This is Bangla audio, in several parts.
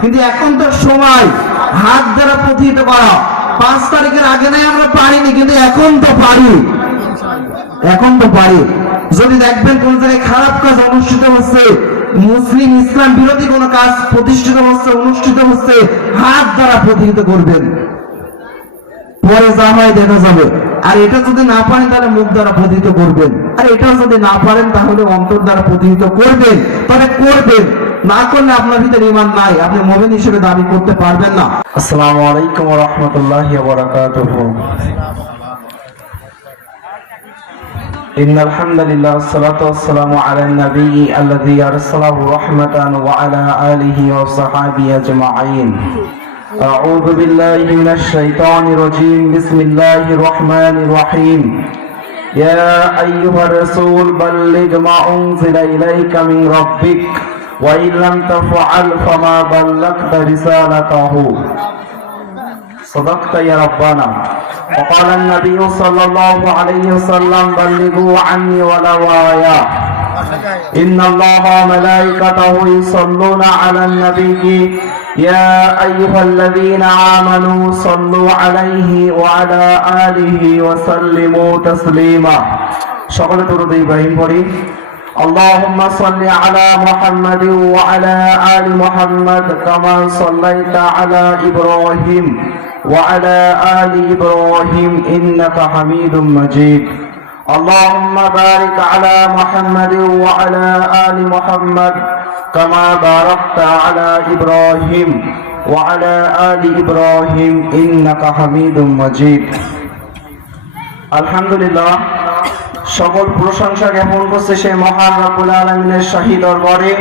কিন্তু এখন তো সময় হাত দ্বারা প্রতিহিত করা। 5 তারিখের আগে নাই আমরা পারিনি, কিন্তু এখন তো পারি, এখন তো পারি। যদি দেখবেন কোন জায়গায় খারাপ কাজ অনুষ্ঠিত হচ্ছে, মুসলিম ইসলাম বিরোধী কোন কাজ প্রতিষ্ঠিত হচ্ছে, অনুষ্ঠিত হচ্ছে, হাত দ্বারা প্রতিহিত করবেন, পরে যা হয় দেখা যাবে। আর এটা যদি না পারেন তাহলে মুখ দ্বারা প্রতিহিত করবেন, আর এটা যদি না পারেন তাহলে অন্তর দ্বারা প্রতিহিত করবেন। তবে করবেন, না করলে আপনার ভিতরে ঈমান নাই, আপনি মুমিন হিসেবে দাবি করতে পারবেন না। আসসালামু আলাইকুম ওয়া রাহমাতুল্লাহি ওয়া বারাকাতুহু। ইন্নাল হামদালিল্লাহ ওয়াসসালাতু ওয়াসসালামু আলান নাবিয়্যি আল্লাযী আরসালাহু রাহমাতান ওয়া আলা আলিহি ওয়া সাহবিহি আজমাইন। আউযু বিল্লাহি মিনাশ শাইতানির রাজীম। বিসমিল্লাহির রহমানির রহিম। ইয়া আইয়ুহার রাসূল বাল্লিগ মা উনজিলা ইলাইকা মিন রাব্বিক ওয়া ইন লাম তাফআল ফামা বাল্লাগতা রিসালাতাহু। صدقت يا ربنا. وقال النبي صلى الله عليه وسلم بلغوا عني ولو آية. إن الله وملائكته يصلون على النبي يا أيها الذين آمنوا صلوا عليه وعلى آله وسلموا تسليما. সকলে দরুদ ইব্রাহিম পড়ি। اللهم صل على محمد وعلى آل محمد كما صليت على إبراهيم وعلى آل إبراهيم إنك حميد مجيد. اللهم بارك على محمد وعلى آل محمد كما باركت على إبراهيم وعلى آل إبراهيم إنك حميد مجيد. الحمد لله. সকল প্রশংসা জ্ঞাপন করছে সেই মহান রব্বুল আলামিনের শাহী দরবারে,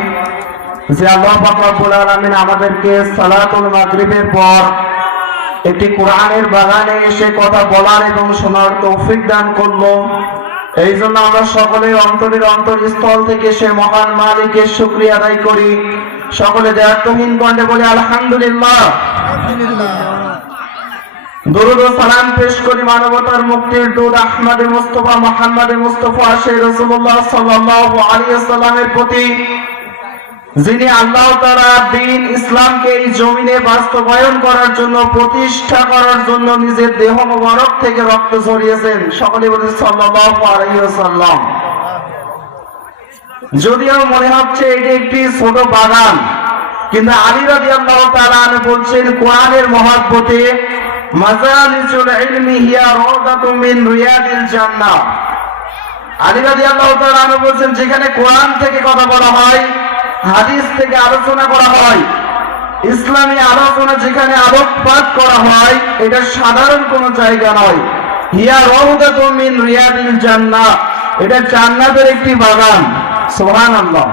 যে আল্লাহ পাক রব্বুল আলামিন আমাদেরকে সালাতুল মাগরিবের পর একটি কোরআনের বাগানে এসে কথা বলার এবং শোনার তৌফিক দান করলো। এই জন্য আমরা সকলে অন্তরের অন্তরস্থল থেকে সে মহান মালিকের শুকরিয়া আদায় করি। সকলে দ্ব্যর্থহীন কণ্ঠে বলি আলহামদুলিল্লাহ। দরুদ ও সালাম পেশ করি মানবতার মুক্তির দূত আহমদে মুস্তাফা মুহাম্মদে মুস্তাফা শেখ রাসূলুল্লাহ সাল্লাল্লাহু আলাইহি ওয়াসাল্লামের প্রতি, যিনি আল্লাহ তাআলা দ্বীন ইসলামকে এই জমিনে বাস্তবায়ন করার জন্য, প্রতিষ্ঠা করার জন্য নিজের দেহ মোবারক থেকে রক্ত ঝরিয়েছেন। সকলে বলি সাল্লাল্লাহু আলাইহি ওয়াসাল্লাম। যদিও মনে হচ্ছে এটি একটি ছোট বাগান, কিন্তু আলী রাদিয়াল্লাহু তাআলা আনহু বলছেন কোরআনের মহব্বতে মাজালিসুল ইলমি হিয়া রাওদাতুম মিন রিয়াদিল জান্নাহ। আলী রাদিয়াল্লাহু তাআলা আনহু বলছেন যেখানে কোরআন থেকে কথা বলা হয়, হাদিস থেকে আলোচনা করা হয়, ইসলামী আলোচনা যেখানে আলোকপাত করা হয়, এটা সাধারণ কোনো জায়গা নয়। হিয়া রাওদাতুম মিন রিয়াদিল জান্নাহ, এটা জান্নাতের একটি বাগান। সুবহানাল্লাহ।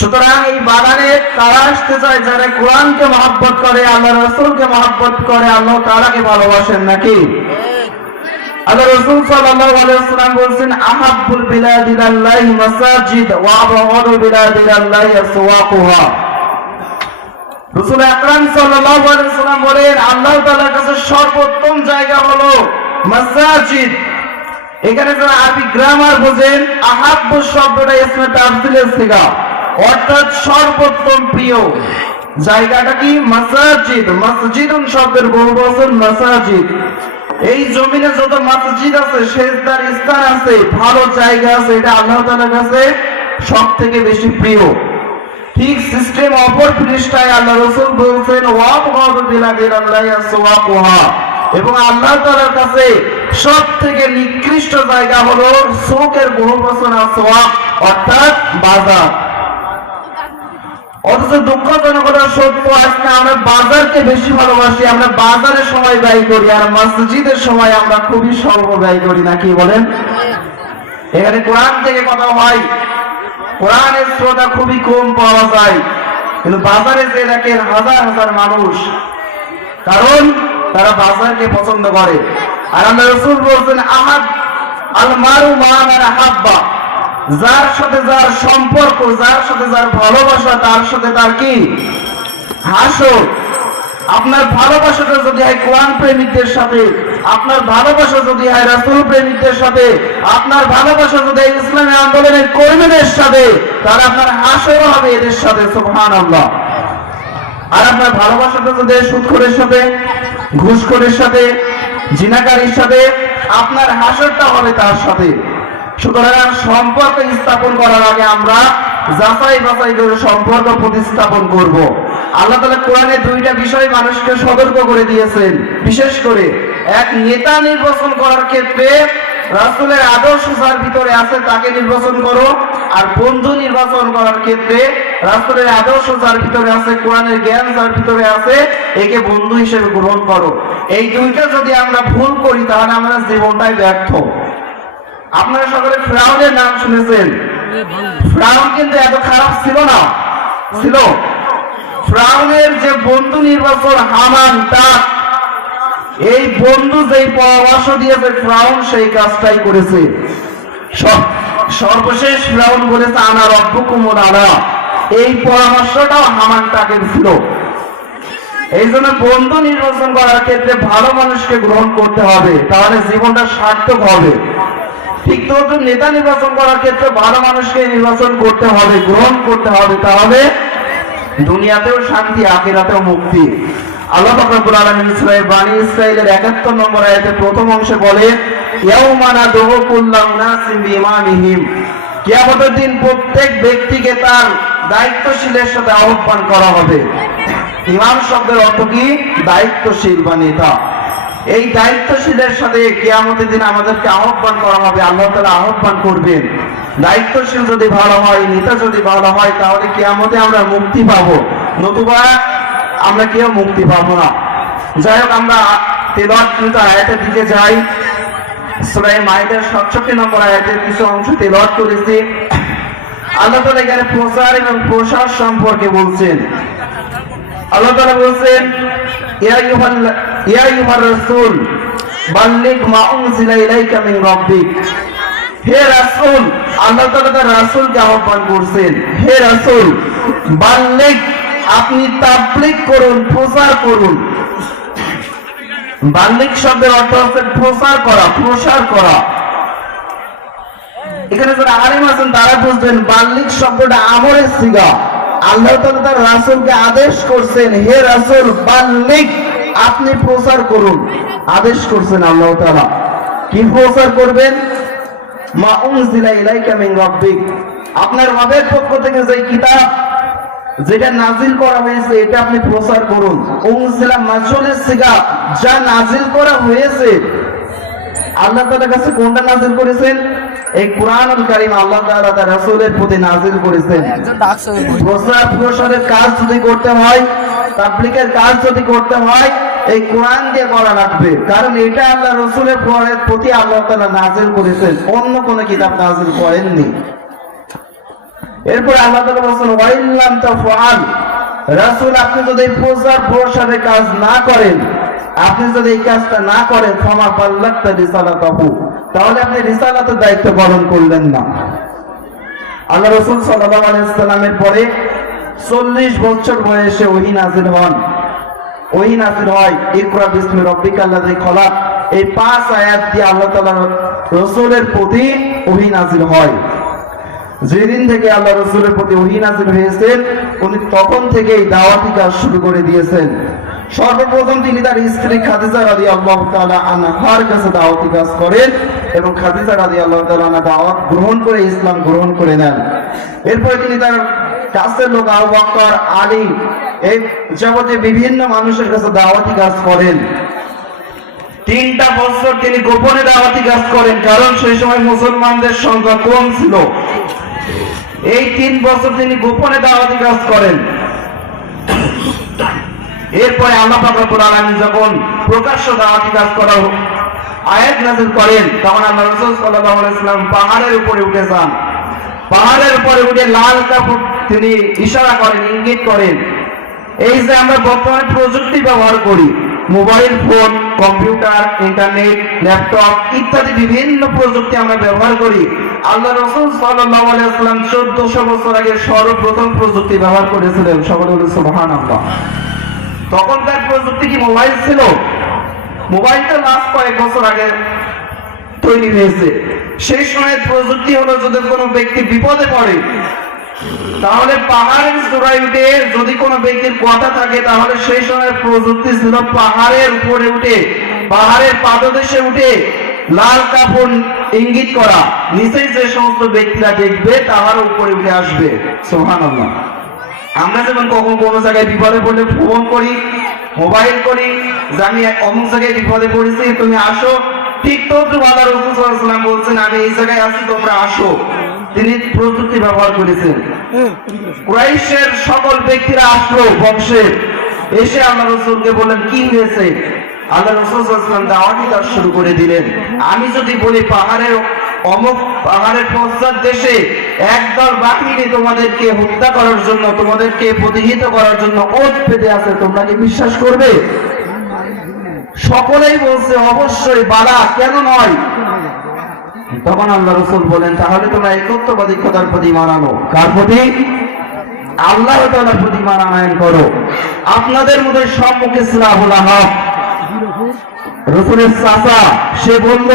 সুতরাং এই বাগানে তারা আসতে চায় যারা কোরআনকে মহব্বত করে, আল্লাহ রাসূলকে মহব্বত করে, আল্লাহ তাআলাকে ভালোবাসেন। নাকি আল্লাহ রাসূল সাল্লাল্লাহু আলাইহি ওয়াসাল্লাম বলেন আহাব্বুল বিলাদি ইলাল্লাহি মাসাজিদ ওয়া আবগাদু বিলাদি ইলাল্লাহি আসওয়াকুহা। রাসূল আকরাম সাল্লাল্লাহু আলাইহি ওয়াসাল্লাম বলেন আল্লাহ তাআলার কাছে সর্বোত্তম জায়গা হলো মাসাজিদ। এখানে যারা আরবি গ্রামার বোঝেন, আহাব্বু শব্দটা ইসমে তাফসীলের সিগা, অর্থাৎ সর্বোত্তম প্রিয় জায়গাটা কি? মাসাজিদ। মসজিদুন শব্দের বহুবচন মাসাজিদ। এই জমিনে যত মসজিদ আছে, সেজদার স্থান আছে, ভালো জায়গা আছে, এটা আল্লাহ তাআলার কাছে সবথেকে বেশি প্রিয়। ঠিক সিস্টেম অপর পৃষ্ঠায় আল্লাহ রাসূল বলেছেন ওয়াবগাদু বিলাদিল্লাহি আসওয়াকুহা, এবং আল্লাহ তাআলার কাছে সবথেকে নিকৃষ্ট জায়গা হলো সুকের বহুবচন আসওয়াক, অর্থাৎ বাজার। অথচ দুঃখজনক সত্য আজকে আমরা বাজারকে বেশি ভালোবাসি, আমরা বাজারে সময় ব্যয় করি, আর মসজিদের সময় আমরা খুবই স্বল্প ব্যয় করি। নাকি বলেন? এখানে কোরআন থেকে কথা হয়, কোরআনের শ্রোতা খুবই কম পাওয়া যায়, কিন্তু বাজারে যে দেখেন হাজার হাজার মানুষ, কারণ তারা বাজারকে পছন্দ করে। আর আমরা রাসূল বলেছেন আহাদ আল মারু মান আহাব্বা, যার সাথে যার সম্পর্ক, যার সাথে যার ভালোবাসা, তার সাথে তার কি হাসর। আপনার ভালোবাসাটা যদি হয় কোরআন প্রেমিকদের সাথে, আপনার ভালোবাসা যদি হয় রাসূল প্রেমিকদের সাথে, আপনার ভালোবাসা যদি ইসলামী আন্দোলনের কর্মীদের সাথে, তাহলে আপনার হাসর হবে এদের সাথে। সুবহানাল্লাহ। আপনার ভালোবাসাটা যদি সুদখোরের সাথে, ঘুষখোরের সাথে, জিনাকারীর সাথে, আপনার হাসরটা হবে তার সাথে। সুতরাং সম্পর্ক স্থাপন করার আগে আমরা যাচাই বাছাই করে সম্পর্ক প্রতিস্থাপন করব। আল্লাহ তাআলা কোরআনে দুইটা বিষয় মানুষকে সতর্ক করে দিয়েছেন। বিশেষ করে এক, নেতা নির্বাচন করার ক্ষেত্রে রাসূলের আদর্শ যার ভিতরে আছে তাকে নির্বাচন করো, আর বন্ধু নির্বাচন করার ক্ষেত্রে রাসূলের আদর্শ যার ভিতরে আছে, কোরআনের জ্ঞান যার ভিতরে আছে, একে বন্ধু হিসেবে গ্রহণ করো। এই দুইটা যদি আমরা ভুল করি তাহলে আমরা জীবনটাই ব্যর্থ। আপনারা সকলে ফিরআউনের নাম শুনেছেন। ফিরআউন কিন্তু এত খারাপ ছিল না, ছিল। ফিরআউনের যে বন্ধু নির্বাচন হামান, তার এই বন্ধু যেই পরামর্শ দিয়েছে ফিরআউন সেই কাজটাই করেছে। সর্বশেষ ফিরআউন বলেছে আনা রব্বুকুমুল আলা, এই পরামর্শটাও হামান তাকে ছিল। এই জন্য বন্ধু নির্বাচন করার ক্ষেত্রে ভালো মানুষকে গ্রহণ করতে হবে, তাহলে জীবনটা সার্থক হবে। ঠিক তো নেতা নির্বাচন করার ক্ষেত্রে ভালো মানুষকে নির্বাচন করতে হবে, গ্রহণ করতে হবে, তাহলে দুনিয়াতেও শান্তি, আখিরাতেও মুক্তি। আল্লাহ পাক রব্বুল আলামিন সূরা বানী ইসরাঈলের ৭১ নম্বর আয়াতে প্রথম অংশে বলে, ইয়াউমা নাদউ কুল্লা উনাসিন বিইমামিহিম, কিয়ামতের দিন প্রত্যেক ব্যক্তিকে তার দায়িত্বশীলের সাথে আহ্বান করা হবে। ইমাম শব্দের অর্থ কি? দায়িত্বশীল বা নেতা। এই দায়িত্বশীলের সাথে কিয়ামতের দিন আমাদেরকে আহ্বান করা হবে, আল্লাহ তাআলা আহ্বান করবেন। দায়িত্বশীল যদি ভালো হয়, নেতা যদি ভালো হয়, তাহলে কিয়ামতে আমরা মুক্তি পাবো, নতুবা আমরা কেউ মুক্তি পাবো না। যাই হোক, আমরা তেলাওয়াতকৃত আয়াতের দিকে যাই। সূরা মাইদার ৬৭ নম্বর আয়াতের কিছু অংশ তেলাওয়াত করেছি। আল্লাহ তাআলা এখানে প্রচার এবং প্রসার সম্পর্কে বলছেন। আল্লাহ তাআলা বলছেন, ইয়া আইয়ুহার রাসূল বাল্লিগ মা উনজিলা ইলাইকা মিন রাব্বিক। হে রাসূল, আল্লাহ তাআলা তার রাসূলকে আহ্বান করছেন, হে রাসূল বাল্লিগ, আপনি তাবলীগ করুন, প্রচার করুন। বাল্লিগ শব্দের অর্থ হচ্ছে প্রচার করা, প্রসার করা। এখানে যারা আলিম আছেন তারা বুঝবেন বাল্লিগ শব্দটা আমরের সিগা। আল্লাহ তাআলা তার রাসূলকে আদেশ করছেন, হে রাসূল বাল্লিগ, আপনি প্রচার করুন। আদেশ করছেন আল্লাহ তাআলা। কি প্রচার করবেন? মা উনজিলা ইলাইকা মিন রাব্বিক, আপনার রবের পক্ষ থেকে যে কিতাব, যেটা নাজিল করা হয়েছে, এটা আপনি প্রচার করুন। উনজিলা মাসউলের সিগা, যা নাজিল করা হয়েছে। আল্লাহ তাআলার কাছে কোনটা নাজিল করেছেন? এই কুরআনুল কারীম আল্লাহ তাআলা তার রাসূলের প্রতি নাজিল করেছেন। প্রচার প্রসারের কাজ যদি করতে হয়, তাবলীগের কাজ যদি করতে হয়, এই কোরআন দিয়ে করা লাগবে, কারণ এটা আল্লাহ রাসূলের প্রতি আল্লাহ তাআলা নাজিল করেছেন, অন্য কোন কিতাব নাজিল করেননি। এরপর আল্লাহ তাআলা বলেন, ওয়া ইল্লাম তাফআল, রাসূল আপনি যদি প্রচার প্রসারের কাজ না করেন, আপনি যদি এই কাজটা না করেন, ফামা বাল্লাগতা রিসালাতাহু, তাহলে আপনি রিসালাতের দায়িত্ব পালন করলেন না। আল্লাহ রাসূল সাল্লাল্লাহু আলাইহি ওয়াসাল্লামের পরে 40 বছর বয়সে ওহী নাযিল হন। ওহী নাযিল হয় ইকরা বিসমি রাব্বিকাল্লাযী খলাক, এই 5 আয়াত দিয়ে আল্লাহ তাআলা রাসূলের প্রতি ওহী নাযিল হয়। যেদিন থেকে আল্লাহ রাসূলের প্রতি ওহী নাযিল হয়েছে, উনি তখন থেকেই দাওয়াতি কাজ শুরু করে দিয়েছেন। সর্বপ্রথম তিনি তার স্ত্রী খাদিজা রাদিয়াল্লাহু তাআলা আনহার কাছে দাওয়াতি কাজ করেন এবং খাদিজা রাদিয়াল্লাহু তাআলা আনহা দাওয়াত গ্রহণ করে ইসলাম গ্রহণ করে নেন। এরপরে তিনি তার কাছের লোক আবু বকর, আলী, এই যাবতীয় বিভিন্ন মানুষের কাছে দাওয়াতি কাজ করেন। 3টা বছর তিনি গোপনে দাওয়াতি কাজ করেন, কারণ সেই সময় মুসলমানদের সংখ্যা কম ছিল। এই 3 বছর তিনি গোপনে দাওয়াতি কাজ করেন। এরপরে আল্লাহ পাক রব্বুল আলামিন যখন প্রকাশ্য দাওয়াতি কাজ করা আয়াত নাযিল করেন, তখন আল্লাহ রাসূল সাল্লাল্লাহু আলাইহি ওয়াসাল্লাম পাহাড়ের উপরে উঠে যান। পাহাড়ের উপরে উঠে লাল কাপড় তিনি ইশারা করেন, ইঙ্গিত করেন। এই যে আমরা বর্তমানে প্রযুক্তি ব্যবহার করি, mobile phone, computer, internet, laptop ইত্যাদি বিভিন্ন প্রযুক্তি আমরা ব্যবহার করি। আল্লাহ রাসূল সাল্লাল্লাহু আলাইহি ওয়াসাল্লাম 1400 বছর আগে সর্বপ্রথম প্রযুক্তি ব্যবহার করেছিলেন। সকলে বলুন সুবহানাল্লাহ। তখনকার প্রযুক্তি কি মোবাইল ছিল? মোবাইলটা লাস্ট কয়েক বছর আগে তৈরি হয়েছে। সেই সময়ের প্রযুক্তি হলো, যদি কোনো ব্যক্তি বিপদে পড়ে তাহলে পাহাড়ের চূড়ায় উঠে যদি কোনো ব্যক্তির কথা থাকে, তাহলে সেই সময় প্রযুক্তি ছিল পাহাড়ের উপরে উঠে, পাহাড়ের পাদদেশে উঠে লাল কাপড় ইঙ্গিত করা, নিচে যে সমস্ত ব্যক্তিরা দেখবে তাহার উপরে উঠে আসবে। সুবহানাল্লাহ। আমরা যেমন কখন কোনো জায়গায় বিপদে পড়লে ফোন করি, মোবাইল করি যে আমি অমুক জায়গায় বিপদে পড়েছি, তুমি আসো, ঠিক তো আল্লাহ রাসূল সাল্লাল্লাহু আলাইহি ওয়াসাল্লাম বলছেন আমি এই জায়গায় আছি, তোমরা আসো। তিনি প্রযুক্তি ব্যবহার করেছেন। কুরাইশের সকল ব্যক্তিরা আসলো বংশের, এসে আল্লাহ রাসূলকে বললেন কি হয়েছে? আল্লাহ রাসূল সাল্লাল্লাহু আলাইহি ওয়াসাল্লাম দাওয়াতি কাজ শুরু করে দিলেন। আমি যদি বলি পাহাড়ের অমুক পাহাড়ের পশ্চাৎ দেশে একদল বাহিনী তোমাদেরকে হত্যা করার জন্য, তোমাদেরকে প্রতিহিত করার জন্য ওঠ পেতে আছে, তোমরা কি বিশ্বাস করবে? সকলেই বলছে অবশ্যই, বালা, কেন নয়? তখন আল্লাহ রাসূল বলেন তাহলে তোমরা একত্ববাদী খোদার প্রতি ঈমান আনো। কার প্রতি? আল্লাহ তাআলার প্রতি ঈমান আনয়ন করো। আপনাদের মধ্যে সম্মুখে ছিল আবুল আহাব, রাসূলের চাচা, সে বলল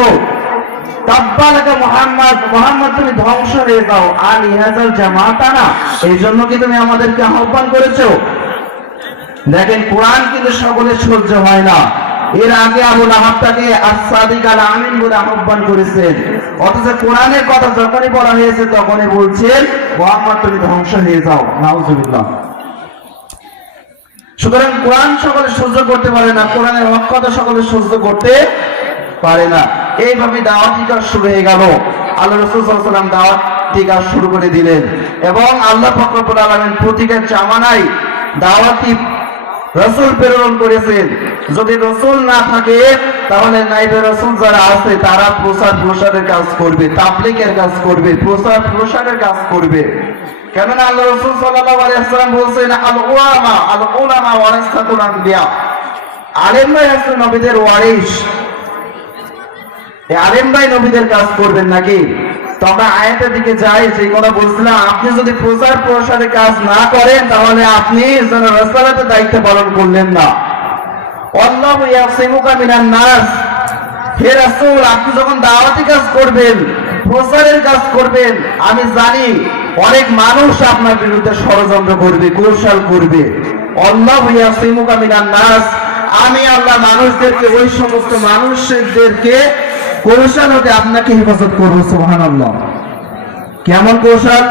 তাব্বালাকা মুহাম্মদ, মুহাম্মদ তুমি ধ্বংস হয়ে যাও, আল ইহাজাল জামাতানা, এই জন্য কি তুমি আমাদেরকে আহ্বান করেছো? দেখেন কোরআন কিন্তু সকলের সহ্য হয় না। এর আগে আবুল আহাবটাকে as-সাদিক আল আমিন বলে আহ্বান করেছেন, অথচ কোরআনের কথা যখনই বলা হয়েছে তখনই বলছেন মুহাম্মদ তুমি ধ্বংস হয়ে যাও। নাউজুবিল্লাহ। সুতরাং কোরআন সকলে সহ্য করতে পারে না, কোরআনের হক কথা সকলে সহ্য করতে পারে না। এইভাবে দাওয়াতি কাজ শুরু হয়ে গেল। আল্লাহ রাসূল সাল্লাল্লাহু আলাইহি ওয়াসাল্লাম দাওয়াতি কাজ শুরু করে দিলেন এবং আল্লাহ পাক রব্বুল আলামিন প্রতিটা জামানায় দাওয়াতি রাসূল প্রেরণ করেছেন। যদি রাসূল না থাকে তাহলে নাইবে রাসূল যারা আছে তারা প্রচার প্রসারের কাজ করবে, তাবলীগের কাজ করবে, প্রচার প্রসারের কাজ করবে। কেননা আল্লাহ রাসূল সাল্লাল্লাহু আলাইহি ওয়াসাল্লাম বলেছেন আল উলামা ওয়ারাসাতুল আম্বিয়া, আলেমরাই হচ্ছে নবীদের ওয়ারিস। এই আলেমরাই নবীদের কাজ করবেন নাকি? তো আমরা আয়াতের দিকে যাই, যে কথা বলছিলাম, আপনি যদি প্রচার প্রসারের কাজ না করেন তাহলে আপনি যেন রাসূলের দায়িত্ব পালন করলেন না। আল্লাহু ইয়াসিমুকা মিনান নাস, হে রাসূল আপনি যখন দাওয়াতি কাজ করবেন, প্রচারের কাজ করবেন, আমি জানি অনেক মানুষ আপনার বিরুদ্ধে ষড়যন্ত্র করবে, কৌশল করবে। আল্লাহু ইয়াসিমুকা মিনান নাস, আমি আল্লাহ মানুষদেরকে, ওই সমস্ত মানুষদেরকে কৌশল হতে আপনাকে হেফাজত করবো। সুবহানাল্লাহ। কেমন কৌশল?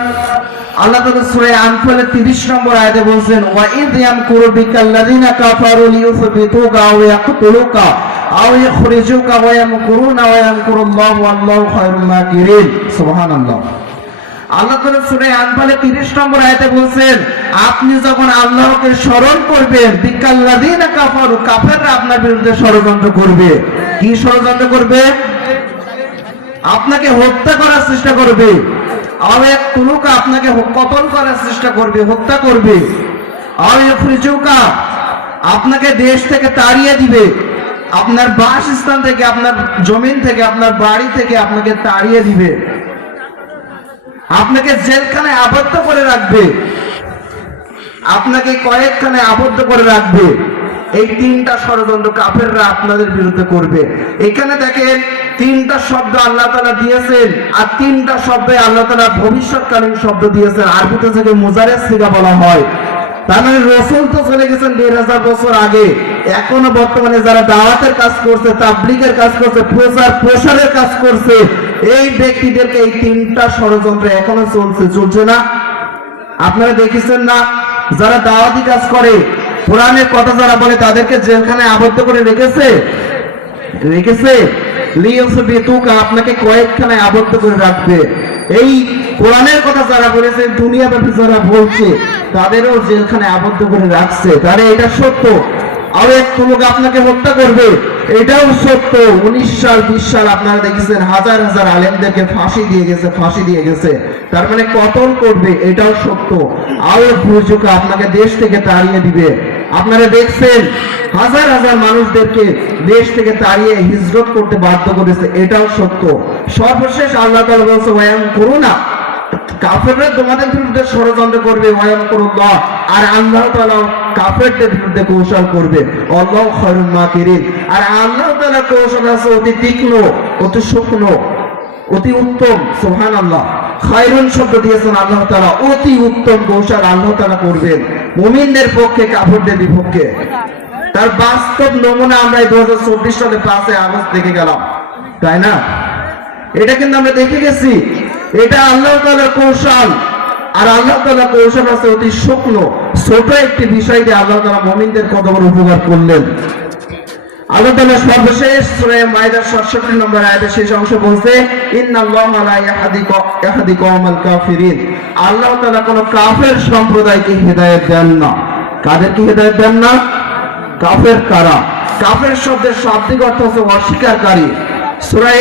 আল্লাহ তাআলা সূরা আনফালের 30 নম্বর আয়াতে বলছেন ওয়া ইয ইয়ামকুরু বিকাল্লাযিনা কাফারু লিইউসবিতুকা আও ইয়াকতুলুকা আও ইখরিজুকা ওয়া ইয়ামকুরুনা ওয়া ইয়ামকুরুল্লাহু ওয়াল্লাহু খায়রুল মাকিরিন। সুবহানাল্লাহ। আল্লাহ তাআলা সূরা আনফালের 30 নম্বর আয়াতে বলছেন আপনি যখন আল্লাহকে স্মরণ করবেন, বিকাল্লাযিনা কাফারু, কাফেররা আপনার বিরুদ্ধে ষড়যন্ত্র করবে। কি ষড়যন্ত্র করবে? আপনাকে হত্যা করার চেষ্টা করবে, আপনাকে কতল করার চেষ্টা করবে, হত্যা করবে, আপনাকে দেশ থেকে তাড়িয়ে দিবে, আপনার বাসস্থান থেকে, আপনার জমিন থেকে, আপনার বাড়ি থেকে আপনাকে তাড়িয়ে দিবে, আপনাকে জেলখানায় আবদ্ধ করে রাখবে, আপনাকে কয়েকখানে আবদ্ধ করে রাখবে। এই তিনটা ষড়যন্ত্র কাফেররা আপনাদের বিরুদ্ধে করবে। এখানে দেখেন তিনটা শব্দ আল্লাহ তাআলা দিয়েছেন, আর তিনটা শব্দে আল্লাহ তাআলা ভবিষ্যৎকালীন শব্দ দিয়েছেন। আরবিতে থেকে মুজারেদ সিগা বলা হয়। তার মানে রাসূল তো চলে গেছেন ১৫০০ বছর আগে, এখনো বর্তমানে যারা দাওয়াতের কাজ করছে, তাবলীগের কাজ করছে, প্রচার প্রসারের কাজ করছে, এই ব্যক্তিদেরকে এই তিনটা ষড়যন্ত্র এখনো চলছে না? আপনারা দেখেছেন না? যারা দাওয়াতি কাজ করে, কোরআনের কথা যারা বলে, তাদেরকে জেলখানায় আবদ্ধ করে রেখেছে। লিইউসবিতুকা, আপনাকে কয়েকখানায় আবদ্ধ করে রাখবে। এই কোরআনের কথা যারা বলেছে, দুনিয়াব্যাপী যারা বলছে, তাদেরও জেলখানায় আবদ্ধ করে রাখছে। তাহলে এটা সত্য। আর এক লোক আপনাকে হত্যা করবে, এটাও সত্য। 19 সাল 20 সাল আপনারা দেখেছেন হাজার হাজার আলেমদেরকে ফাঁসি দিয়ে গেছে। তার মানে কতল করবে, এটাও সত্য। আর ভুজুকে আপনাকে দেশ থেকে তাড়িয়ে দিবে। আপনারা দেখছেন হাজার হাজার মানুষদেরকে দেশ থেকে তাড়িয়ে হিজরত করতে বাধ্য করেছে, এটাও সত্য। সর্বশেষ আল্লাহ তাআলা বলছে ওয়ায়াম করুনা, কাফেররা তোমাদের বিরুদ্ধে ষড়যন্ত্র করবে, ওয়ায়াম করুল্লাহ, আর আল্লাহ তাআলা কাফেরদের বিরুদ্ধে কৌশল করবে। আল্লাহু খায়রুল মাকিরিন। আর আল্লাহ তাআলা কৌশল আছে অতি তীক্ষ্ণ, অতি সূক্ষ্ম, অতি উত্তম। সুবহানাল্লাহ। খায়রুন শব্দ দিয়েছেন আল্লাহ তাআলা, অতি উত্তম কৌশল আল্লাহ তাআলা করবেন মুমিনদের পক্ষে কাফেরদের বিপক্ষে। তার বাস্তব নমুনা আমরা 2024 সালে 5 আগস্ট দেখে গেলাম, তাই না? এটা কিন্তু আমরা দেখে গেছি, এটা আল্লাহ তাআলার কৌশল। আর আল্লাহ তাআলা কৌশল আছে অতি সূক্ষ্ম, ছোট একটি বিষয় দিয়ে আল্লাহ তাআলা মুমিনদের কত বড় উপকার করলেন। আল্লাহ তাআলা সর্বশেষ সূরা মাইদার 67 নম্বর আয়াতের শেষ অংশ বলছে, ইন্নাল্লাহা লা ইয়াহদি কওমাল কাফিরিন। আল্লাহ তাআলা কোন কাফের সম্প্রদায়কে হেদায়েত দেন না। কাদেরকে হেদায়েত দেন না? কাফের কারা? কাফের শব্দের শাব্দিক অর্থ হচ্ছে অস্বীকারী। সূরা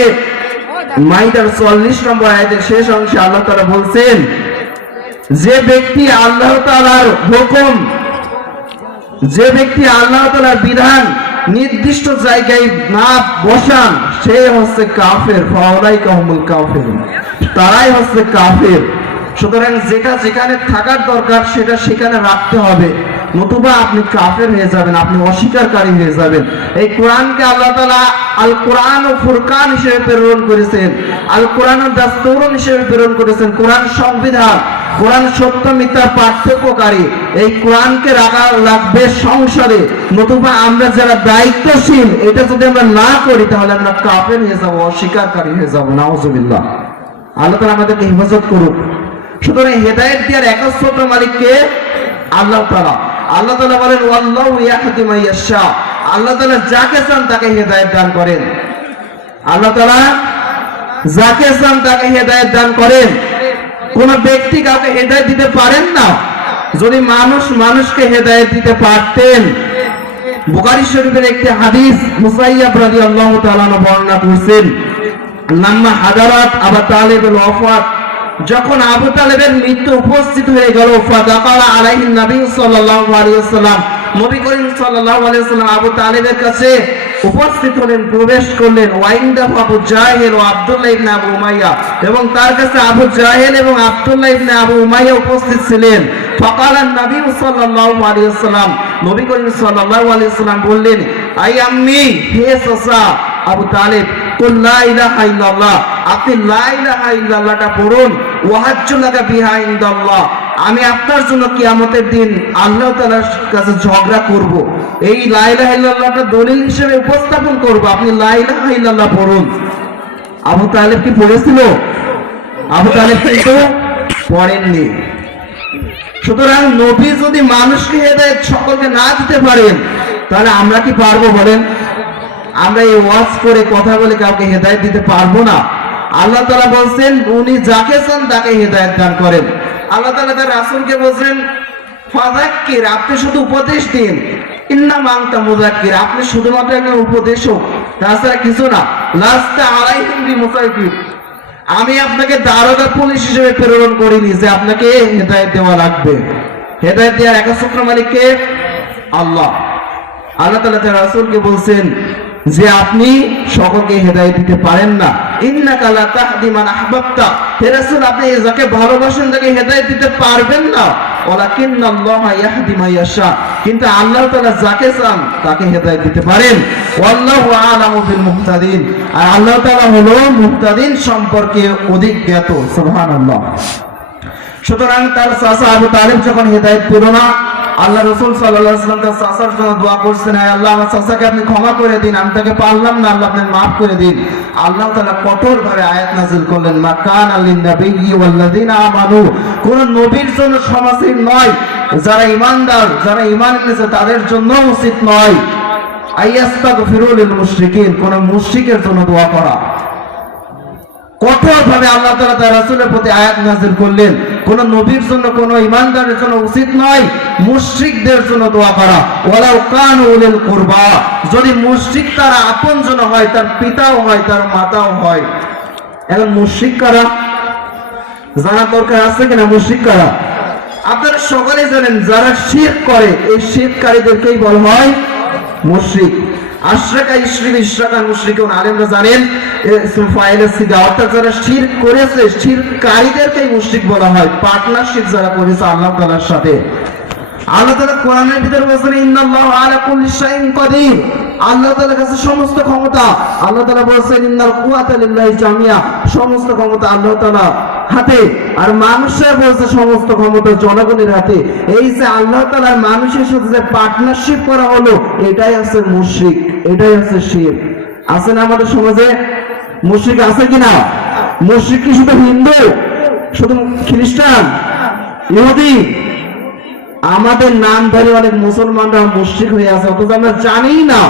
মাইদার 44 নম্বর আয়াতের শেষ অংশে আল্লাহ তাআলা বলছেন, যে ব্যক্তি আল্লাহ তাআলার হুকুম, যে ব্যক্তি আল্লাহ তাআলার বিধান নির্দিষ্ট জায়গায় না বসান, সে হচ্ছে কাফের। ফাউলাইকা হুমুল কাফিরুন, তারাই হচ্ছে কাফের। সুতরাং যেটা যেখানে থাকার দরকার সেটা সেখানে রাখতে হবে, নতুবা আপনি কাফের হয়ে যাবেন, আপনি অস্বীকারী হয়ে যাবেন। এই কোরআনকে আল্লাহ তাআলা আল কোরআন ও ফুরকান হিসেবে প্রেরণ করেছেন, আল কোরআন ও দাস্তুরুন হিসেবে প্রেরণ করেছেন। কোরআন সংবিধান, কোরআন সত্য মিথ্যার পার্থক্যকারী। এই কোরআনকে রাখা লাগবে সংসদে, নতুবা আমরা যারা দায়িত্বশীল এটা যদি আমরা না করি তাহলে আমরা কাফের হয়ে যাবো, অস্বীকারী হয়ে যাবো। নাউজুবিল্লাহ। আল্লাহ তাআলা আমাদেরকে হেফাজত করুক। সুতরাং হেদায়েত দেওয়ার একচ্ছত্র মালিককে আল্লাহ তাআলা। আল্লাহ তাআলা বলেন, ওয়াল্লাহু ইয়াহদি মান ইয়াশা। আল্লাহ তাআলা যাকে চান তাকে হেদায়েত দান করেন। আল্লাহ তাআলা যাকে চান তাকে হেদায়েত দান করেন। কোন ব্যক্তি কাউকে হেদায়েত দিতে পারেন না। যদি মানুষকে হেদায়েত দিতে পারতেন, বুখারী শরীফের একটি হাদিস মুসাইয়াব রাদিয়াল্লাহু তাআলা বর্ণনা করেছেন, লাম্মা হাদারাত আবু তালিবের ওয়াফাত, যখন আবু তালেবের মৃত্যু উপস্থিত হয়ে গেল, ফাদাকালা আলাইহিন নবী সাল্লাল্লাহু আলাইহি ওয়াসাল্লাম, নবী করিম সাল্লাল্লাহু আলাইহি ওয়াসাল্লাম আবু তালেবের কাছে উপস্থিত হলেন, প্রবেশ করলেন। ওয়াইন্দাহু আবু জাহেল ও আব্দুল্লাহ ইবনে আবু উমাইয়া, এবং তার কাছে আবু জাহেল এবং আব্দুল্লাহ ইবনে আবু উমাইয়া উপস্থিত ছিলেন। ফাকালা নবী সাল্লাল্লাহু আলাইহি ওয়াসাল্লাম, নবী করিম সাল্লাল্লাহু আলাইহি ওয়াসাল্লাম বললেন, আই আম্মি, হে চাচা আবু তালেব, কুল লা ইলাহা ইল্লাল্লাহ, আপনি লা ইলাহা ইল্লাল্লাহটা পড়ুন। ওয়াহাজ্জু লাকা বিহা ইনদাল্লাহ, আমি আপনার জন্য কিয়ামতের দিন আল্লাহ তাআলার কাছে ঝগড়া করব, এই লা ইলাহা ইল্লাল্লাহটা দলিল হিসেবে উপস্থাপন করব, আপনি লা ইলাহা ইল্লাল্লাহ পড়ুন। আবু তালেব কি পড়েছিল? আবু তালেব কিন্তু পড়েননি। সুতরাং নবী যদি মানুষকে হেদায়েত সকলকে না দিতে পারেন, তাহলে আমরা কি পারবো বলেন? আমরা এই ওয়াজ করে কথা বলে কাউকে হেদায়েত দিতে পারবো না। আল্লাহ তাআলা বলছেন, উনি যাকে চান তাকে হেদায়েত দান করেন। আল্লাহ তাআলা তার রাসূলকে বলছেন, ফাযাক্কির, আপনি শুধু উপদেশ দিন। ইন্নামা আনতা মুযাক্কির, আপনি শুধুমাত্র একজন উপদেশক, তাছাড়া কিছু না। লাস্তা আলাইহিম বিমুসাইতির, আমি আপনাকে দারোগা পুলিশ হিসেবে প্রেরণ করিনি যে আপনাকে হেদায়েত দেওয়া লাগবে। হেদায়েত দেওয়ার একচ্ছত্র মালিক কে? আল্লাহ। আল্লাহ তাআলা তার রাসূলকে বলছেন যে আপনি সকলকে হেদায়েত দিতে পারেন না। ইন্নাকা লা তাহদি মান আহবাবতা, হে রাসূল আপনি যাকে ভালোবাসেন তাকে হেদায়েত দিতে পারবেন না। ওয়ালাকিন্নাল্লাহা ইয়াহদি মান ইয়াশা, কিন্তু আল্লাহ তাআলা যাকে চান তাকে হেদায়েত দিতে পারেন। ওয়াল্লাহু আ'লামু বিল মুহতাদিন, আর আল্লাহ তাআলা হলো মুহতাদিন সম্পর্কে অধিক জ্ঞাত। সুবহানাল্লাহ। সুতরাং তার চাচা আবু তালেব যখন হেদায়েত পেল না, আল্লাহ রাসূল সাল্লাল্লাহু আলাইহি ওয়াসাল্লাম তার চাচার জন্য দোয়া করছেন, হে আল্লাহ আমার চাচাকে আপনি ক্ষমা করে দিন, আমি তাকে পারলাম না, আল্লাহ আপনি মাফ করে দিন। আল্লাহ তাআলা কঠোরভাবে আয়াত নাযিল করলেন, মা কানা লিন নাবিয়্যি ওয়াল্লাযিনা আমানু, কোন নবীর জন্য সমাসীন নয়, যারা ঈমানদার, যারা ঈমান এনেছে তাদের জন্য উচিত নয়, আইয়াস্তাগফিরু লিল মুশরিকিন, কোন মুশরিকের জন্য দোয়া করা। কঠোরভাবে আল্লাহ তাআলা তার রাসূলের প্রতি আয়াত নাযিল করলেন, কোন নবীর জন্য, কোন ঈমানদারের জন্য উচিত নয় মুশরিকদের জন্য দোয়া করা। ওয়ালাউ কানু উলিল কুরবা, যদি মুশরিক তার আপনজন হয়, তার পিতাও হয়, তার মাতাও হয়। এখন মুশরিক কারা জানা দরকার আছে কিনা? মুশরিক কারা আপনারা সকলেই জানেন, যারা শিরক করে এই শিরককারীদেরকেই বলা হয় মুশরিক। আশরাকা ইশরিক ইশরাকান মুশরিকুন, আলেমরা জানেন ফাইলের সিগা, অর্থাৎ যারা শিরক করেছে শিরককারীদেরকেই মুশরিক বলা হয়, পার্টনারশিপ যারা করেছে আল্লাহ তাআলার সাথে। আল্লাহ তাআলা কোরআনের ভিতরে বলেছেন, ইন্নাল্লাহু আলা কুল্লি শাইইন কাদির, আল্লাহ তাআলার কাছে সমস্ত ক্ষমতা। আল্লাহ তাআলা বলেছেন, ইন্নাল কুওয়াতা লিল্লাহি জামিয়া, সমস্ত ক্ষমতা আল্লাহ তাআলা হাতে, আর মানুষের বলছে সমস্ত ক্ষমতা জনগণের হাতে। এই যে আল্লাহ তাআলার মানুষের সাথে যে পার্টনারশিপ করা হলো, এটাই হচ্ছে মুশরিক, এটাই হচ্ছে শিরক। আছে না আমাদের সমাজে মুশরিক? আছে কিনা? মুশরিক কি শুধু হিন্দু, শুধু খ্রিস্টান, ইহুদি? আমাদের নামধারী অনেক মুসলমানরা মুশরিক হয়ে আছে, অথচ আমরা জানি না।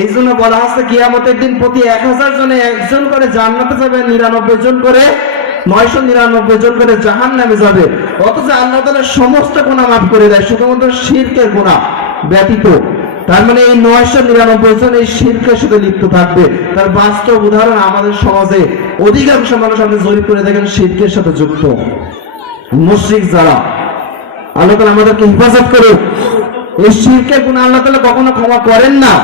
এই জন্য বলা হচ্ছে কিয়ামতের দিন প্রতি 1000 জনে একজন করে জান্নাতে যাবে, 99 জন করে 999 জন করে জাহান্নামে যাবে। অথচ আল্লাহ তাআলা সমস্ত গুনাহ মাফ করে দেয়, শুধুমাত্র শিরকের গুনাহ ব্যতীত। তার মানে এই 999 জন এই শিরকের সাথে লিপ্ত থাকবে। তার বাস্তব উদাহরণ আমাদের সমাজে অধিকাংশ মানুষ আপনি জরিপ করে দেখেন শিরকের সাথে যুক্ত, মুশরিক যারা। আল্লাহ তাআলা আমাদেরকে হেফাজত করুক। এই শিরকের গুনাহ আল্লাহ তাআলা কখনো ক্ষমা করেন না।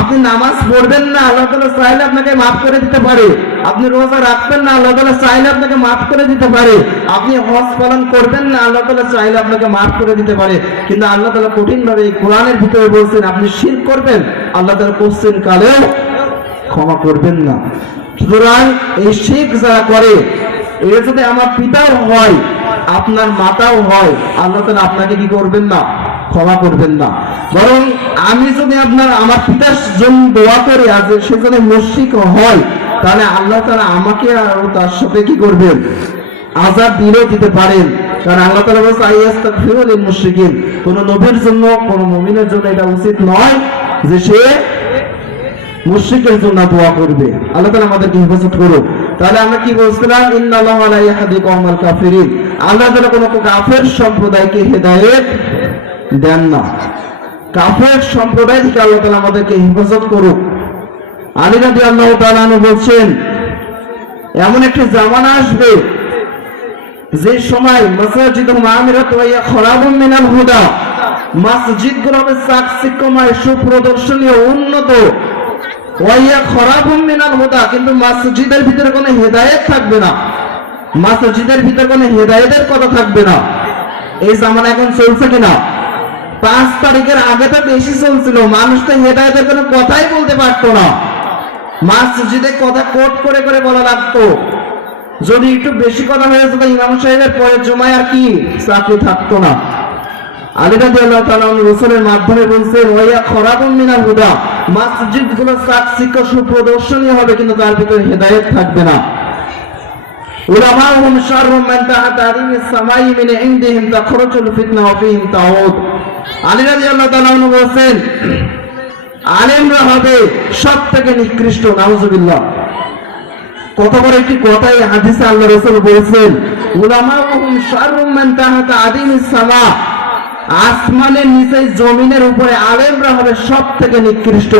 আপনি নামাজ পড়বেন না, আল্লাহ তাআলা চাইলে আপনাকে মাফ করে দিতে পারে। আপনি রোজা রাখবেন না, আল্লাহ তাআলা চাইলে আপনাকে মাফ করে দিতে পারে। আপনি হজ পালন করবেন না, আল্লাহ তাআলা চাইলে আপনাকে মাফ করে দিতে পারে। কিন্তু আল্লাহ তাআলা কঠিন ভাবে এই কোরআনের ভিতরে বলছেন আপনি শিরক করবেন, আল্লাহ তাআলা কোশ্চেন কালেও ক্ষমা করবেন না। সুতরাং এই শিরক যারা করে, এর যদি আমার পিতাও হয়, আপনার মাতাও হয়, আল্লাহ তাআলা আপনাকে কি করবেন না? ক্ষমা করবেন না। বরং আমি যদি আমার পিতার জন্য দোয়া করি, আজ সে যদি মুশরিক হয়, তাহলে আল্লাহ তাআলা আমাকে আর তার সাথে কি করবেন? আযাব দিলেও দিতে পারেন। কারণ আল্লাহ তাআলা বলেছেন আইয়াস্তাগফিরু লিল মুশরিকিন। কোন নবীর জন্য, কোন মুমিনের জন্য এটা উচিত নয় যে সে মুশরিকের জন্য দোয়া করবে। আল্লাহ তাআলা আমাদেরকে হেফাজত করুক। তাহলে আমরা কি বলছিলাম? ইন্নাল্লাহা লা ইয়াহদি কওমাল কাফিরিন। আল্লাহ তাআলা কোন কাফের সম্প্রদায়কে হেদায়েত দেন না। কাফের সম্প্রদায় থেকে আল্লাহ তাআলা আমাদেরকে হেফাজত করুক। আলী রাদিয়াল্লাহু তাআলা আনহু বলছেন, এমন একটি জামানা আসবে যে সময় মাসাজিদুহুম আমিরাতুন ওয়া খরাবুম মিনাল হুদা, মসজিদগুলো হবে চাকচিক্যময়, সুপ্রদর্শনীয়, উন্নত। ওয়া খরাবুম মিনাল হুদা, কিন্তু মসজিদের ভিতরে কোনো হেদায়েত থাকবে না, মসজিদের ভিতরে কোনো হেদায়েতের কথা থাকবে না। এই জামানা এখন চলছে কিনা? 5 তারিখের আগে তো বেশি চলছিল, মানুষ তো হেদায়েতের কোনো কথাই বলতে পারতো না। মসজিদে কথা কোট করে করে বলা লাগতো। যদি একটু বেশি কথা হয়ে যেত, ইমাম সাহেবের পরে জুমায় আর কি চাকরি থাকতো না। আলী রাদিয়াল্লাহু তাআলা রাসূলের মাধ্যমে বলছেন ওয়া খরাবুম মিনাল হুদা, মসজিদগুলো চাকচিক্য, সুপ্রদর্শনীয় হবে, কিন্তু তার ভিতরে হেদায়েত থাকবে না। উলামাউহুম শাররুম মান তাহাতা আরিমিস সামাই মিন ইনদিহিম তাখরুজুল ফিতনা ওয়া ফীহিম তাউদ। আলী রাদিয়াল্লাহু তাআলা বলেন আলেমরা হবে সবথেকে নিকৃষ্ট। নাউজুবিল্লাহ। কত বড় একটি কথা এই হাদিসে আল্লাহ রাসূল বলেছেন, উলামাউহুম শাররুম মান তাহাতা আরিমিস সামা। আসমানের নিচে, জমিনের উপরে আলেমরা হবে সবথেকে নিকৃষ্ট।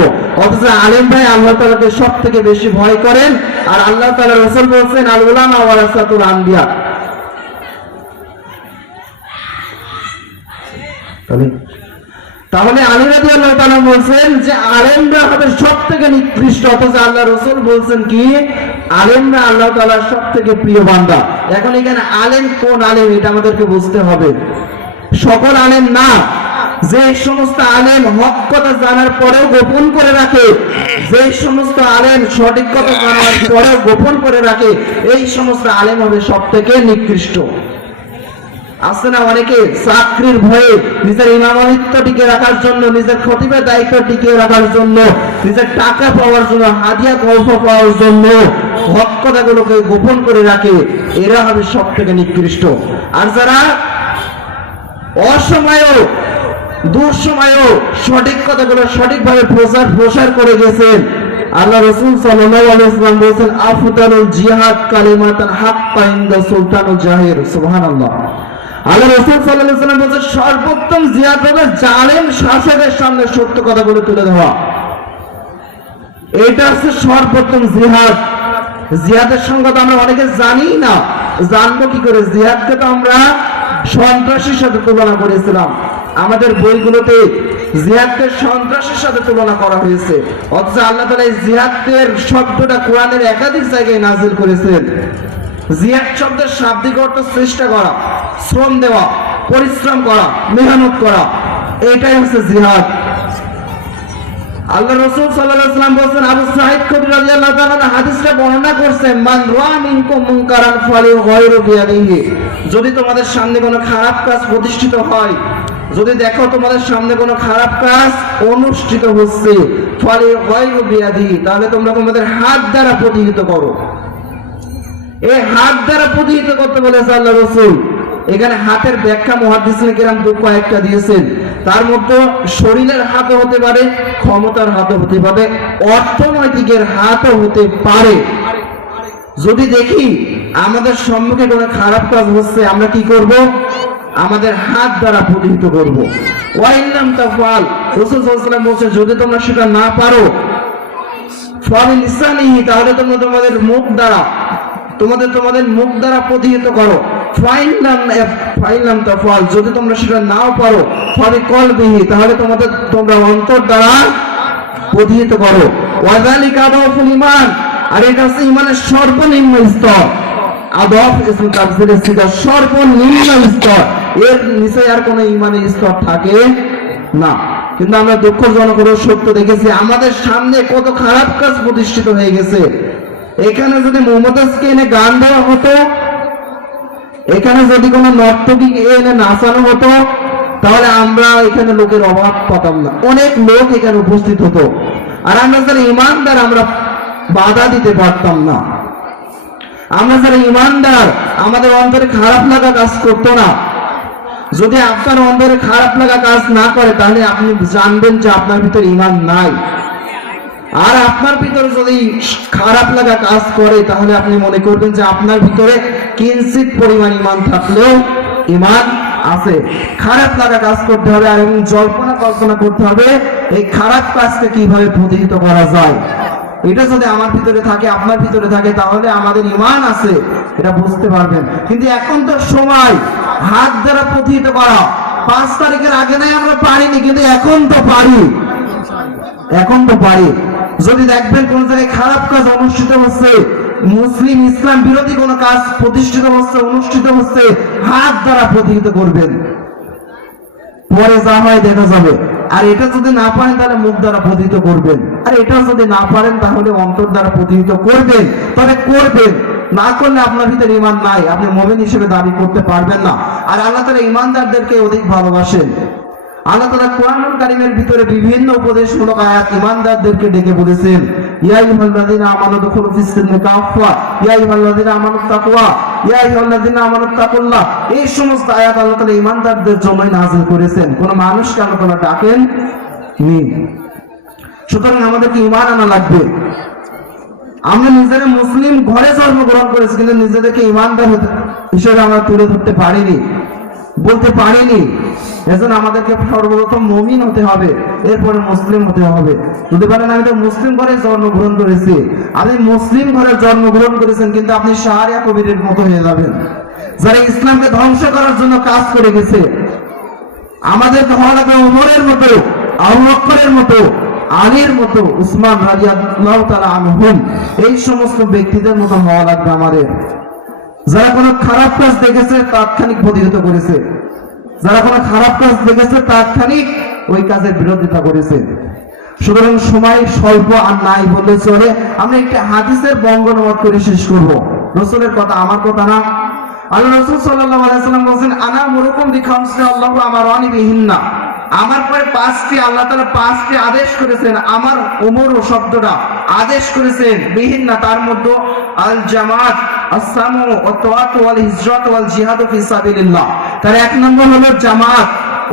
অথচ আলেমরাই আল্লাহ তাআলাকে সবথেকে বেশি ভয় করেন। আর আল্লাহ তাআলা রাসূল বলেছেন আল উলামা ওয়ারাসাতুল আম্বিয়া। তাহলে আলী রাদিয়াল্লাহু তাআলা বলেন যে আলেমরা হবে সবথেকে নিকৃষ্ট। অথচ আল্লাহ রাসূল বলেছেন কি? আলেমরা আল্লাহ তাআলার সবথেকে প্রিয় বান্দা। এখন এখানে আলেম কোন আলেম, এটা আমাদেরকে বুঝতে হবে। সকল আলেম না, যে সমস্ত আলেম হক কথা জানার পরেও গোপন করে রাখে, যে সমস্ত আলেম সঠিক কথা জানার পরেও গোপন করে রাখে, এই সমস্ত আলেম হবে সবথেকে নিকৃষ্ট। আছে না অনেকে চাকরির ভয়ে, নিজের ইমামত্ব টিকে রাখার জন্য, নিজের খতিবের দায়িত্ব টিকে রাখার জন্য, নিজের টাকা পাওয়ার জন্য, হাদিয়া তহফা পাওয়ার জন্য হক কথাগুলোকে গোপন করে রাখে, এরা হবে সবথেকে নিকৃষ্ট। আর যারা অসময়েও, দুঃসময়েও সঠিক কথাগুলো সঠিকভাবে প্রচার করে গেছেন, আল্লাহ রাসূল সাল্লাল্লাহু আলাইহি ওয়াসাল্লাম বলেছেন আফদালুল জিহাদ কালিমাতান হাক্কা ইনদা সুলতানুল জাহির। সুবহানাল্লাহ। আল্লাহ রাসূল সাল্লাল্লাহু আলাইহি ওয়াসাল্লাম বলেছেন সর্বোত্তম জিহাদ হবে জালেম শাসকের সামনে সত্য কথাগুলো তুলে দেওয়া। এটা হচ্ছে সর্বোত্তম জিহাদ। জিহাদের সংজ্ঞা তো আমরা অনেকে জানি না, জানবো কি করে? জিহাদকে তো আমরা সন্ত্রাসীর সাথে তুলনা করেছিলাম, আমাদের বইগুলোতে জিহাদকে সন্ত্রাসীর সাথে তুলনা করা হয়েছে। অথচ আল্লাহ তাআলা এই জিহাদের শব্দটা কোরআনের একাধিক জায়গায় নাযিল করেছেন। জিহাদ শব্দের শাব্দিক অর্থ চেষ্টা করা, শ্রম দেওয়া, পরিশ্রম করা, মেহনত করা, এটাই হচ্ছে জিহাদ। আল্লাহ রাসূল সাল্লাল্লাহু আলাইহি ওয়াসাল্লাম বলেন, আবু সাঈদ খুদরি রাদিয়াল্লাহু তাআলা হাদিসটা বর্ণনা করছেন, মান রাআ মিনকুম মুনকারান ফালিয়ুগাইরু বিয়াদিহি, যদি তোমাদের সামনে কোনো খারাপ কাজ প্রতিষ্ঠিত হয়, যদি দেখো তোমাদের সামনে কোনো খারাপ কাজ অনুষ্ঠিত হচ্ছে, ফালিয়ুগাইরু বিয়াদিহি, তাহলে তোমরা তোমাদের হাত দ্বারা প্রতিহত করো। এই হাত দ্বারা প্রতিহত করতে বলেছে আল্লাহ রাসূল। এখানে হাতের ব্যাখ্যা মুহাদ্দিসিনে কেরাম কয়েকটা দিয়েছেন। তার মধ্যে শরীরের হাতও হতে পারে, ক্ষমতার হাতও হতে পারে, অর্থনৈতিকের হাতও হতে পারে। যদি দেখি আমাদের সম্মুখে কোনো খারাপ কাজ হচ্ছে, আমরা কি করব? আমাদের হাত দ্বারা প্রতিহত করব। ওয়াইল্লাম তাফআল, রাসূল সাল্লাল্লাহু আলাইহি ওয়াসাল্লাম বলেছেন, যদি তোমরা সেটা না পারো, ফালিসানিহি, তাহলে তোমরা তোমাদের মুখ দ্বারা প্রতিহত করো। ফাইলাম তাফআল, যদি তোমরা সেটা নাও পারো, ফালিকলবিহি, তাহলে তোমরা অন্তর দ্বারা প্রতিহত করো। ওয়াযালিকা আদাফুল ঈমান, আর এটা হচ্ছে ঈমানের সর্বনিম্ন স্তর। আদাফ ইসম তাফসীরের সিগা, সর্বনিম্ন স্তর, এর নিচে আর কোনো ঈমানের স্তর থাকে না। কিন্তু আমরা দুঃখজনক সত্য দেখেছি, আমাদের সামনে কত খারাপ কাজ প্রতিষ্ঠিত হয়ে গেছে। এখানে যদি মুহাম্মদকে এনে গান দেওয়া হতো, এখানে যদি কোনো নর্তকী এনে নাচানো হতো, তাহলে আমরা এখানে লোকের অভাব পাতাম না, অনেক লোক এখানে উপস্থিত হতো। আর আমরা যারা ইমানদার, আমরা বাধা দিতে পারতাম না। আমরা যারা ইমানদার, আমাদের অন্তরে খারাপ লাগা কাজ করতো না। যদি আপনার অন্তরে খারাপ লাগা কাজ না করে, তাহলে আপনি জানবেন যে আপনার ভিতরে ঈমান নাই। আর আপনার ভিতরে যদি খারাপ লাগা কাজ করে, তাহলে আপনি মনে করবেন যে আপনার ভিতরে কিঞ্চিত পরিমাণ ঈমান থাকলেও ঈমান আছে। খারাপ লাগা কাজ করতে হবে, আর এবং জল্পনা কল্পনা করতে হবে এই খারাপ কাজকে কিভাবে প্রতিহত করা যায়। এটা যদি আমার ভিতরে থাকে, আপনার ভিতরে থাকে, তাহলে আমাদের ঈমান আছে, এটা বুঝতে পারবেন। কিন্তু এখন তো সময় হাত দ্বারা প্রতিহত করা, 5 তারিখের আগে নাই আমরা পারিনি, কিন্তু এখন তো পারি। যদি দেখবেন কোন জায়গায় খারাপ কাজ অনুষ্ঠিত হচ্ছে, ইসলাম বিরোধী কোন কাজ প্রতিষ্ঠিত হচ্ছে, অনুষ্ঠিত হচ্ছে, হাত দ্বারা প্রতিহত করবেন, পরে যা হয় দেখা যাবে। আর এটা যদি না পারেন, তাহলে মুখ দ্বারা প্রতিহত করবেন। আর এটা যদি না পারেন, তাহলে অন্তর দ্বারা প্রতিহত করবেন। তবে করবেন, না করলে আপনার ভিতরে ঈমান নাই, আপনি মুমিন হিসেবে দাবি করতে পারবেন না। আর আল্লাহ তাআলা ঈমানদারদেরকে অধিক ভালোবাসেন। আল্লাহ তাআলা কোরআনুল কারীমের ভিতরে বিভিন্ন উপদেশমূলক আয়াত ঈমানদারদেরকে ডেকে বলেছেন, ইয়া আইয়ুহাল্লাযীনা আমানু দুখুলু ফিস-সিলমি কাফা, ইয়া আইয়ুহাল্লাযীনা আমানুত তাকওয়া, ইয়া আইয়ুহাল্লাযীনা আমানুত তাকুল্লাহ। এই সমস্ত আয়াত আল্লাহ তাআলা ঈমানদারদের জন্যই নাযিল করেছেন, কোন মানুষকে আল্লাহ তাআলা ডাকেন নি। সুতরাং আমাদেরকে ঈমান আনা লাগবে। আমরা নিজেরা মুসলিম ঘরে জন্মগ্রহণ করেছি, কিন্তু নিজেদেরকে ঈমানদার হিসেবে আমরা তুলে ধরতে পারিনি, বলতে পারিনি। এজন্য আমাদেরকে সর্বপ্রথম মুমিন হতে হবে, এরপরে মুসলিম হতে হবে। যদি বলেন আমি তো মুসলিম ঘরে জন্মগ্রহণ করেছি, আপনি মুসলিম ঘরে জন্মগ্রহণ করেছেন, কিন্তু আপনি শাহরিয়া কবিরের মতো হয়ে যাবেন, যারা ইসলামকে ধ্বংস করার জন্য কাজ করে গেছে। আমাদের হওয়া লাগবে ওমরের মতো, আবু বকরের মতো, আলীর মতো, উসমান রাদিয়াল্লাহু তাআলা আনহুম, এই সমস্ত ব্যক্তিদের মতো হওয়া লাগবে আমাদের, যারা কোনো খারাপ কাজ দেখেছে তাৎক্ষণিক প্রতিহত করেছে, যারা কোনো খারাপ কাজ দেখেছে তাৎক্ষণিক ওই কাজের বিরোধিতা করেছে। সুতরাং সময় স্বল্প আর নাই বললে চলে। আমরা একটি হাদিসের বঙ্গানুবাদ করে শেষ করব। রাসূলের কথা, আমার কথা না। আল্লাহ রাসূল সাল্লাল্লাহু আলাইহি ওয়াসাল্লাম বলেন, আনা মুরুকুম বিখামসি আল্লাহু আমারানি বিহিন্না, আমার পরে 5টি, আল্লাহ তাআলা 5টি আদেশ করেছেন। আমার উমর শব্দটা আদেশ করেছেন বিহিন্না, তার মধ্যে আল জামাত, আসসামু ওয়া তাআতু ওয়াল হিজরাত ওয়াল জিহাদু ফি সাবিলিল্লাহ। তার 1 নম্বর হলো জামাত,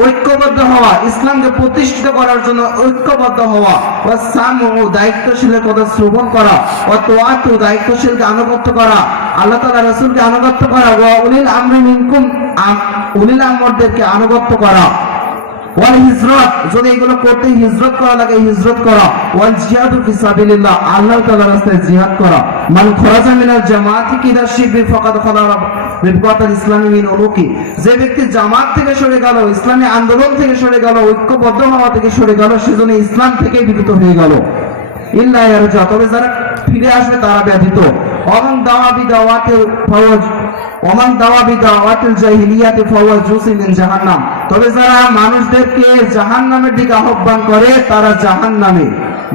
ঐক্যবদ্ধ হওয়া, ইসলামকে প্রতিষ্ঠিত করার জন্য ঐক্যবদ্ধ হওয়া। ওয়াসামু, দায়িত্বশীলের কথা শ্রবণ করা। ওয়া তাআতু, দায়িত্বশীলকে আনুগত্য করা, আল্লাহ তাআলা রাসূলকে আনুগত্য করা। ওয়া উলিল আমরি মিনকুম, উলিল আমরদেরকে আনুগত্য করা। ওয়াল হিজরাত, যদি এগুলো করতে হিজরত করা লাগে হিজরত করা। ওয়াল জিহাদু ফি সাবিলিল্লাহ, আল্লাহ তাআলার রাস্তায় জিহাদ করা। মান খরাজা মিনাল জামাতি কিদা শিবি ফাকাদ খালা রিবকাতুল ইসলামি মিন উলুকি, যে ব্যক্তি জামাত থেকে সরে গেল, ইসলামী আন্দোলন থেকে সরে গেল, ঐক্যবদ্ধ হওয়া থেকে সরে গেল, সেজন্য ইসলাম থেকে বিরত হয়ে গেল। ইল্লা ইয়ারজা, তবে যারা ফিরে আসবে তারা ব্যতীত। Oman দাওয়াবি দাওয়াতিল Fawaz Oman দাওয়াবি দাওয়াতিল জাহিলিয়াতি Fawaz juicy মিন জাহান্নাম। তবে যারা মানুষদেরকে জাহান্নামের দিকে আহ্বান করে তারা জাহান্নামী,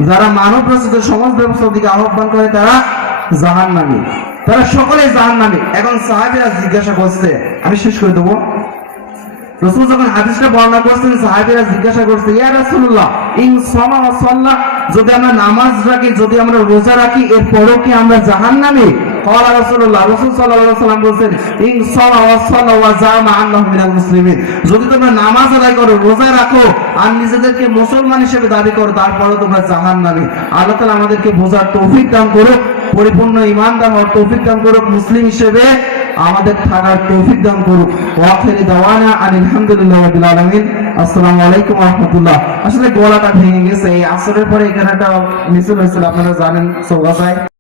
যারা মানব রচিত সমাজ ব্যবস্থার দিকে আহ্বান করে তারা জাহান্নামী, তারা সকলেই জাহান্নামী। এখন সাহাবীরা জিজ্ঞাসা করছে, আমি শেষ করে দেবো। রাসূল যখন হাদিসটা বর্ণনা করছেন সাহাবীরা জিজ্ঞাসা করছে, ইয়া রাসূলুল্লাহ ইন সামা ওয়া সাল্লা, যদি আমরা নামাজ রাখি, যদি আমরা রোজা রাখি, এরপরও কি আমরা জাহান্নামী? ক্বালা রাসূলুল্লাহ, রাসূল সাল্লাল্লাহু আলাইহি ওয়াসাল্লাম বলেন, ইন সামা ওয়া সাল্লা ওয়া জামা আন্নাহু মিনাল মুসলিমিন, যদি তোমরা নামাজ আদায় করো, রোজা রাখো আর নিজেদেরকে মুসলমান হিসেবে দাবি করো, তারপরেও তোমরা জাহান্নামী। আল্লাহ তাআলা আমাদেরকে বোঝার তৌফিক দান করুক, পরিপূর্ণ ঈমানদার হওয়ার তৌফিক দান করুক, মুসলিম হিসেবে আমাদের থাকার তৌফিক দান করুক। ওয়া আখিরু দাওয়ানা আলহামদুলিল্লাহি রাব্বিল আলামিন। আসসালামু আলাইকুম ওয়া রাহমাতুল্লাহ। আসলে গলাটা ভেঙে গেছে, এই আসরের পরে এখানে একটা মিছিল হয়েছিল, আপনারা জানেন সৌগাছায়।